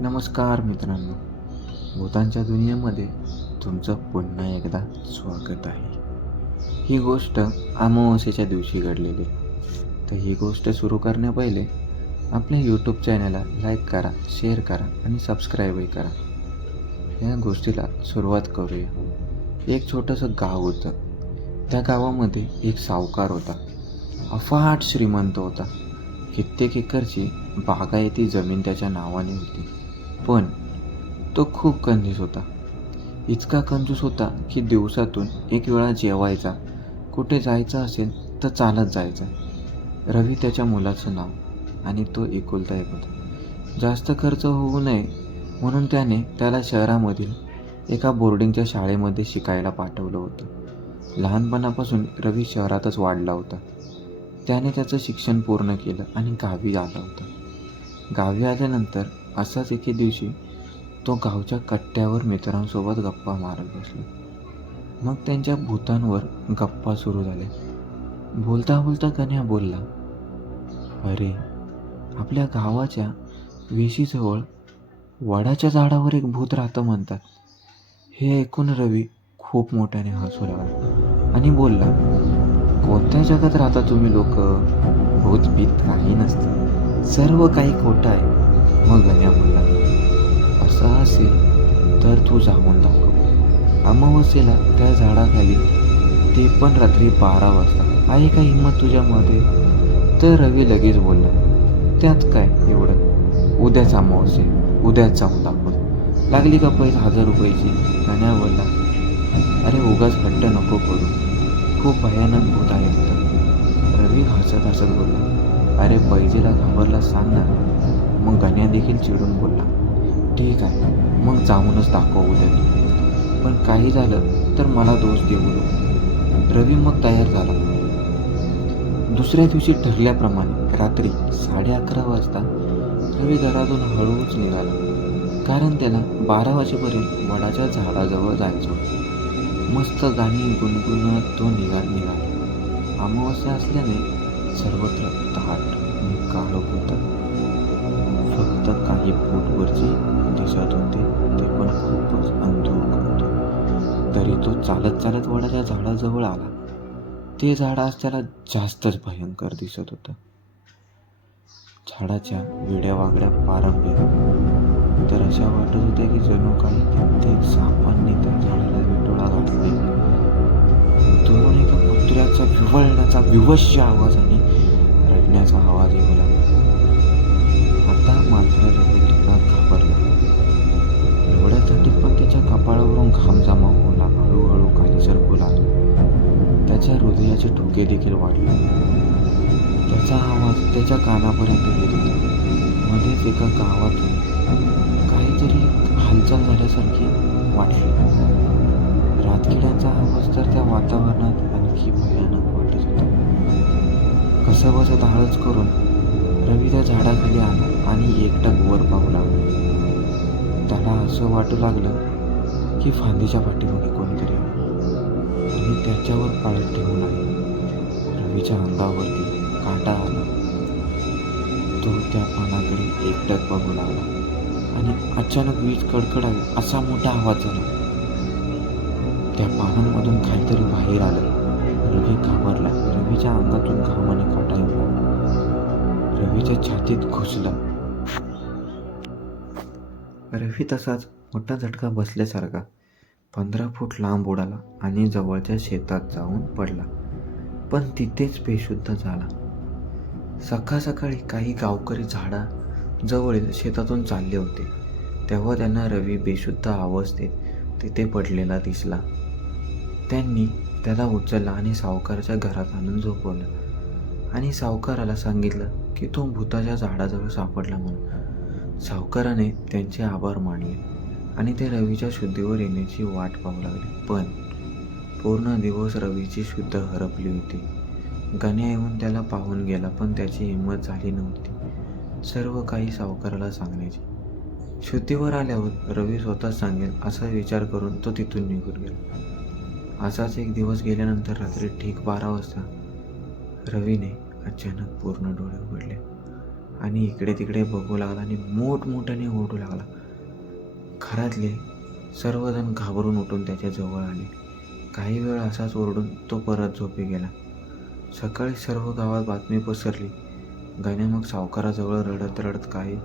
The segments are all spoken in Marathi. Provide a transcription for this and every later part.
नमस्कार मित्रांनो, भूतांच्या दुनियेमध्ये तुमचं पुन्हा एकदा स्वागत आहे. ही गोष्ट अमावास्येच्या दिवशी घडलेली. तर ही गोष्ट सुरू करण्यापहिले आपल्या यूट्यूब चॅनलला लाईक करा, शेअर करा आणि सबस्क्राईबही करा. या गोष्टीला सुरुवात करूया. एक छोटंसं गाव होतं. त्या गावामध्ये एक सावकार होता. अफाट श्रीमंत होता. कित्येक एकरची बागायती जमीन त्याच्या नावाने होती. पण तो खूप कंजूस होता. इतका कंजूस होता की दिवसातून एक वेळा जेवायचा, कुठे जायचं असेल तर चालत जायचा. रवी त्याच्या मुलाचं नाव आणि तो एकुलता एक होता. जास्त खर्च होऊ नये म्हणून त्याने त्याला शहरामधील एका बोर्डिंगच्या शाळेमध्ये शिकायला पाठवलं होतं. लहानपणापासून रवी शहरातच वाढला होता. त्याने त्याचं शिक्षण पूर्ण केलं आणि गावी आला होता. गावी आल्यानंतर असाच एके दिवशी तो गावच्या कट्ट्यावर मित्रांसोबत गप्पा मारत बसला. मग त्यांच्या भूतांवर गप्पा सुरू झाल्या. बोलता बोलता गण्या बोलला, अरे, आपल्या गावाच्या वेशीजवळ वडाच्या झाडावर एक भूत राहतं म्हणतात. हे ऐकून रवी खूप मोठ्याने हसू लागला आणि बोलला, कोणत्या जगात राहता तुम्ही लोक? भूत बीत काही नसतं, सर्व काही खोटं आहे. मग गण्या बोलला, असं असेल तर तू जाऊन दाखव अमावस्येला त्या झाडाखाली, ते पण रात्री 12 वाजता. आहे का हिंमत तुझ्यामध्ये? तर रवी लगेच बोलला, त्यात काय एवढं, उद्याच अमावस्ये, उद्याच जाऊन दाखव. लागली का पैसे 1000 रुपयाची? गण्या बोलला, अरे उगाच हट्ट नको करू, खूप भयानक भूत आहे तिथं. रवी हसत हसत बोलला, अरे पैजेला घाबरला सांग ना. मग गण्या देखील चिडून बोलला, ठीक आहे, मग जाऊनच दाखव उद्या तू, पण काही झालं तर मला दोष देऊ नको. रवी मग तयार झाला. दुसऱ्या दिवशी ठरल्याप्रमाणे रात्री 11:30 वाजता रवी घरातून हळूच निघाला, कारण त्याला 12 वाजेपर्यंत वडाच्या झाडाजवळ जायचं होतं. मस्त गाणी गुणगुणत तो निघाला. अमावस्या असल्याने सर्वत्र दाट आणि काळोख होतं. फक्त काही फूटवरची दिसत होते, ते पण खूपच अंधुक होते. तरी तो चालत चालत वडाच्या झाडाजवळ आला. ते झाड आज त्याला जास्तच भयंकर दिसत होतं. झाडाच्या वेड्या वागड्या पारंब्या तर अशा वाटत होत्या की जणू काही कित्येक सापांनी त्या झाडाला विटोळा घातले. दुरून एका कुत्र्याचा विव्हळण्याचा विवश आवाजाने रडण्याचा आवाज येऊ लागला. आता मात्र रवी थोडा घाबरला. एवढ्या थंडीत पण त्याच्या कपाळावरून घाम जमा होऊन हळूहळू खाली सरकू लागला. त्याच्या हृदयाचे ठोके देखील वाढले. त्याचा आवाज त्याच्या कानापर्यंत येत होता. मध्येच एका गावातून काहीतरी हालचाल झाल्यासारखी वाटली. रातकिड्यांचा आवाज तर त्या वातावरणात आणखी भयानक वाटत होता. कसंबसं धाडस करून रवी त्या झाडाखाली आला आणि एकटक वर पाहू लागला. त्याला असं वाटू लागलं की फांदीच्या पाठीमागे कोणीतरी आहे आणि त्याच्यावर पाळत ठेवून आहे. रवीच्या अंगावरती काटा आला. तो त्या पानाकडे एकटक बघू लागला आणि अचानक वीज कडकडावी असा मोठा आवाज झाला. त्या पानांमधून काहीतरी बाहेर आलं. रवी घाबरला. रवीच्या अंगातून घामाने काटा येऊ लागला. रवीच्या छातीत घुसला. रवी तसाच मोठा झटका बसल्यासारखा 15 फूट लांब उडाला आणि जवळच्या शेतात जाऊन पडला, पण तिथेच बेशुद्ध झाला. सकाळी काही गावकरी झाडाजवळील शेतातून चालले होते, तेव्हा त्यांना रवी बेशुद्ध अवस्थेत तिथे पडलेला दिसला. त्यांनी त्याला उचलला आणि सावकाराच्या घरात आणून झोपवलं आणि सावकाराला सांगितलं की तो भुताच्या झाडाजवळ सापडला म्हणून. सावकाराने त्यांचे आभार मानले आणि ते रवीच्या शुद्धीवर येण्याची वाट पाहू लागले. पण पूर्ण दिवस रवीची शुद्ध हरपली होती. गण्या येऊन त्याला पाहून गेला, पण त्याची हिंमत झाली नव्हती सर्व काही सावकाराला सांगण्याची. शुद्धीवर आल्यावर रवी स्वतः सांगेल असा विचार करून तो तिथून निघून गेला. असाच एक दिवस गेल्यानंतर रात्री ठीक 12 वाजता रवीने अचानक पूर्ण डोळे उघडले आणि इकडे तिकडे बघू लागला आणि मोठमोठ्याने ओरडू लागला. घरातले सर्वजण घाबरून उठून त्याच्या जवळ आले. काही वेळ असाच ओरडून तो परत झोपी गेला. सकाळी सर्व गावात बातमी पसरली. गण्या मग सावकाराजवळ रडत रडत काही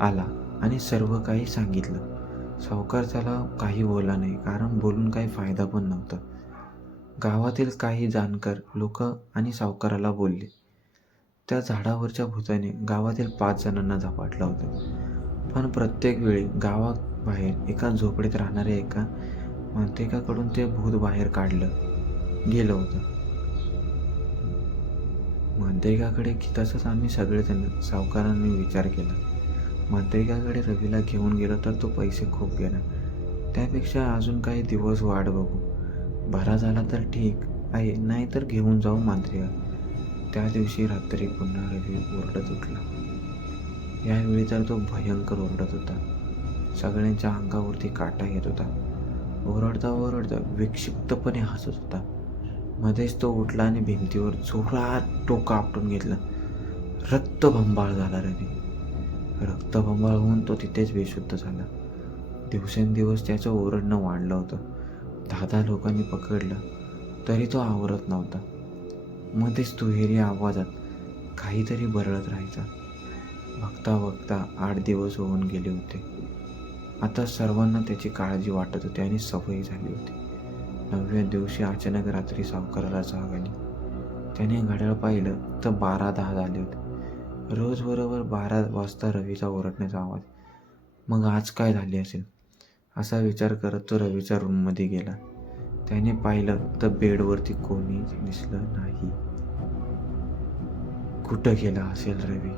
आला आणि सर्व काही सांगितलं. सावकार त्याला काही बोलला नाही, कारण बोलून काही फायदा पण नव्हता. गावातील काही जाणकार लोक आणि सावकाराला बोलले. त्या झाडावरच्या भुताने गावातील 5 जणांना झपाटलं होतं. पण प्रत्येक वेळी गावाबाहेर एका झोपडीत राहणाऱ्या एका मांत्रिकाकडून ते भूत बाहेर काढलं गेलं होतं. मांत्रिकाकडे तसंच आम्ही सगळेजण सावकारांनी विचार केला. मांत्रिकाकडे रवीला घेऊन गेलो तर तो पैसे खूप गेला. त्यापेक्षा अजून काही दिवस वाट बघू. बरा झाला तर ठीक आहे, नाही तर घेऊन जाऊ मांत्रिका. त्या दिवशी रात्री पुन्हा रवी ओरडत उठला. यावेळी तर तो भयंकर ओरडत होता. सगळ्यांच्या अंगावरती काटा येत होता. ओरडता ओरडता विक्षिप्तपणे हसत होता. मध्येच तो उठला आणि भिंतीवर जोरात टोका आपटून घेतला. रक्तबंबाळ झाला रवी. रक्तबंबाळ होऊन तो तिथेच बेशुद्ध झाला. दिवसेंदिवस त्याचं ओरडणं वाढलं होतं. 10 लोकांनी पकडलं तरी तो आवरत नव्हता. मध्येच दुहेरी आवाजात काहीतरी बरळत राहायचा. बघता बघता 8 दिवस होऊन गेले होते. आता सर्वांना त्याची काळजी वाटत होती आणि सवय झाली होती. 9व्या दिवशी अचानक रात्री सावकाराला जाग आली. त्याने घड्याळ पाहिलं तर 12:10 झाले होते. रोज बरोबर 12 वाजता रवीचा ओरडण्याचा आवाज. मग आज काय झाले असेल असा विचार करत तो रवीच्या रूममध्ये गेला. त्याने पाहिलं तर बेडवरती कोणी दिसलं नाही. कुठं गेला असेल रवी?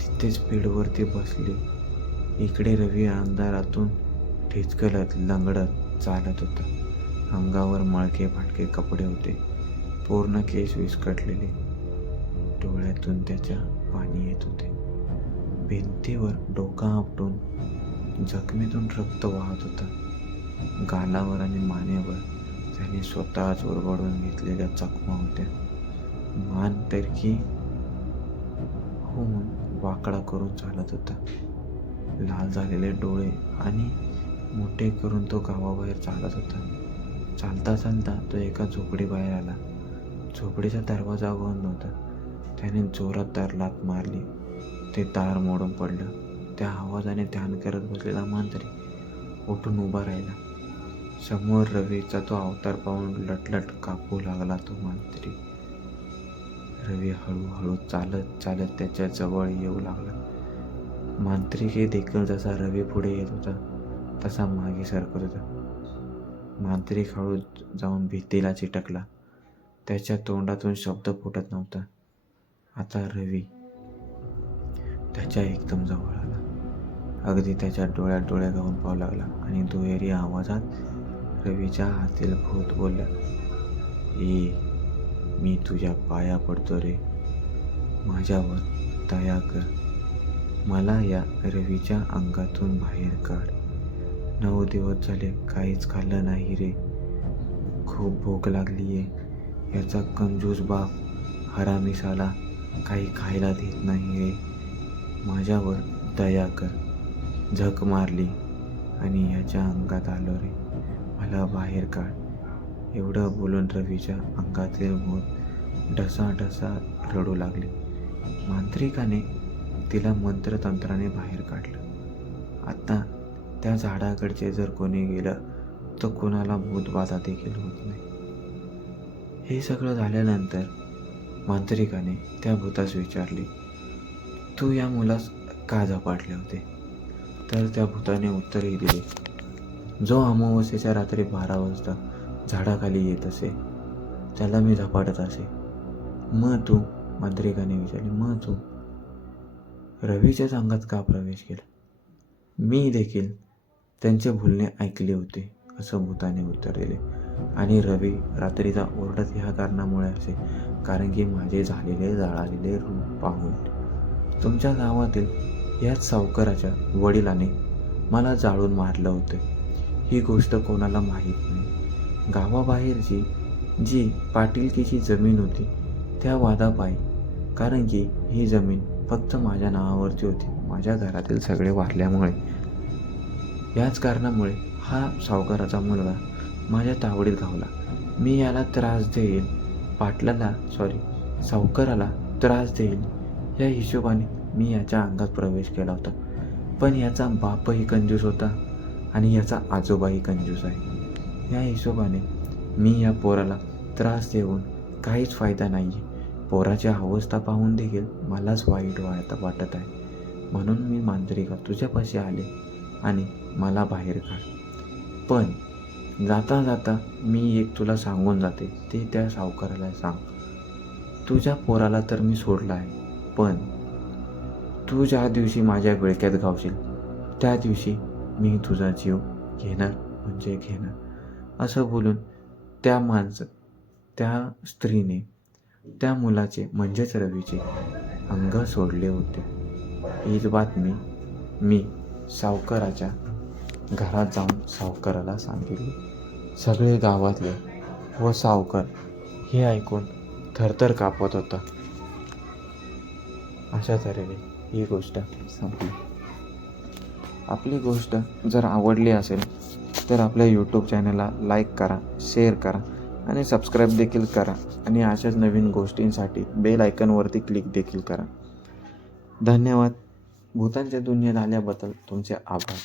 तिथेच बेडवरती बसले. इकडे रवी अंधारातून ठिचकलत लंगडत चालत होता. अंगावर मळके फाटके कपडे होते. पूर्ण केस विस्कटलेले. डोळ्यातून त्याच्या पाणी येत होते. भिंतीवर डोका आपटून जखमेतून रक्त वाहत होतं. गालावर आणि मानेवर त्याने स्वतःच ओरबाडून घेतलेल्या जखमा होत्या. मान तरकी होऊन वाकडा करून चालत होता. लाल झालेले डोळे आणि मोठे करून तो गावाबाहेर चालत होता. चालता चालता तो एका झोपडीबाहेर आला. झोपडीचा दरवाजा बंद होता. त्याने जोरात दार लाथ मारली. ते दार मोडून पडलं. त्या आवाजाने ध्यान करत बसलेला मांत्रिक उठून उभा राहिला. समोर रवीचा तो अवतार पाहून लटलट कापू लागला तो मांत्रिक. रवी हळूहळू चालत चालत त्याच्या जवळ येऊ लागला. मांत्रिक देखील जसा रवी पुढे येत होता तसा मागे सरकत होता. मांत्रिक हळू जाऊन भिंतीला चिटकला. त्याच्या तोंडातून शब्द फुटत नव्हता. आता रवी त्याच्या एकदम जवळ आला. अगदी त्याच्या डोळ्यात डोळे घालून पाहू लागला आणि दुहेरी आवाजात रवीच्या हातील भूत बोलला, मी तुझ्या पाया पडतो रे, माझ्यावर दया कर. मला या रवीच्या अंगातून बाहेर काढ. 9 दिवस झाले काहीच खाल्लं नाही रे. खूप भूक लागली आहे. याचा कंजूस बाप हरामीसाला काही खायला देत नाही रे. माझ्यावर दया कर. झक मारली आणि याच्या अंगात आलो रे. मला बाहेर काढ. एवढं बोलून रवीच्या अंगातील भूत ढसाढसा रडू लागले. मांत्रिकाने तिला मंत्रतंत्राने बाहेर काढलं. आता त्या झाडाकडचे जर कोणी गेलं तर कोणाला भूतबाधा देखील होत नाही. हे सगळं झाल्यानंतर मांत्रिकाने त्या भूतास विचारले, तू या मुलास का झपाटले होते? तर त्या भूताने उत्तरही दिले, जो अमावस्येच्या रात्री 12 वाजता झाडाखाली येत असे त्याला मी झपाटत असे. मग तू, मांत्रिकाने विचारले, मग तू रवीच्याच अंगात का प्रवेश केला? मी देखील त्यांचे बोलणे ऐकले होते असं भूताने उत्तर दिले. आणि रवी रात्रीचा ओरडत ह्या कारणामुळे असे, कारण की माझे झालेले जळालेले रूप पाहून. तुमच्या गावातील याच सावकाराच्या वडिलाने मला जाळून मारलं होतं. ही गोष्ट कोणाला माहीत नाही. गावाबाहेरची जी पाटीलकीची जमीन होती त्या वादापायी, कारण की ही जमीन फक्त माझ्या नावावरती होती. माझ्या घरातील सगळे वारल्यामुळे, याच कारणामुळे हा सावकाराचा मुलगा माझ्या तावडीत घावला. मी याला त्रास देईल, सावकाराला त्रास देईल या हिशोबाने मी याच्या अंगात प्रवेश केला होता. पण याचा बापही कंजूस होता आणि याचा आजोबाही कंजूस आहे. या हिशोबाने मी या पोराला त्रास देऊन काहीच फायदा नाही आहे. पोराची अवस्था पाहून देखील मलाच वाईट वाटत आहे. म्हणून मी मांजरिका तुझ्यापाशी आले आणि मला बाहेर काढ. पण जाता जाता मी एक तुला सांगून जाते, ते त्या सावकाराला सांग. तुझ्या पोराला तर मी सोडलं आहे, पण तू ज्या दिवशी माझ्या विळख्यात घावशील त्या दिवशी मी तुझा जीव घेणार म्हणजे घेणार. असं बोलून त्या स्त्रीने त्या मुलाचे म्हणजेच रवीचे अंग सोडले होते. हीच बातमी मी सावकाराच्या घरात जाऊन सावकाराला सांगितली. सगळे गावातले व सावकार हे ऐकून थरथर कापत होता. अशा तऱ्हेने ही गोष्ट संपली. आपली गोष्ट जर आवडली असेल तर आपल्या यूट्यूब चॅनलला लाईक करा, शेअर करा आणि सबस्क्राईब देखील करा. आणि अशाच नवीन गोष्टींसाठी बेल आयकॉनवरती क्लिक देखील करा. धन्यवाद. भूतांच्या दुनियेत आल्याबद्दल तुमचे आभार.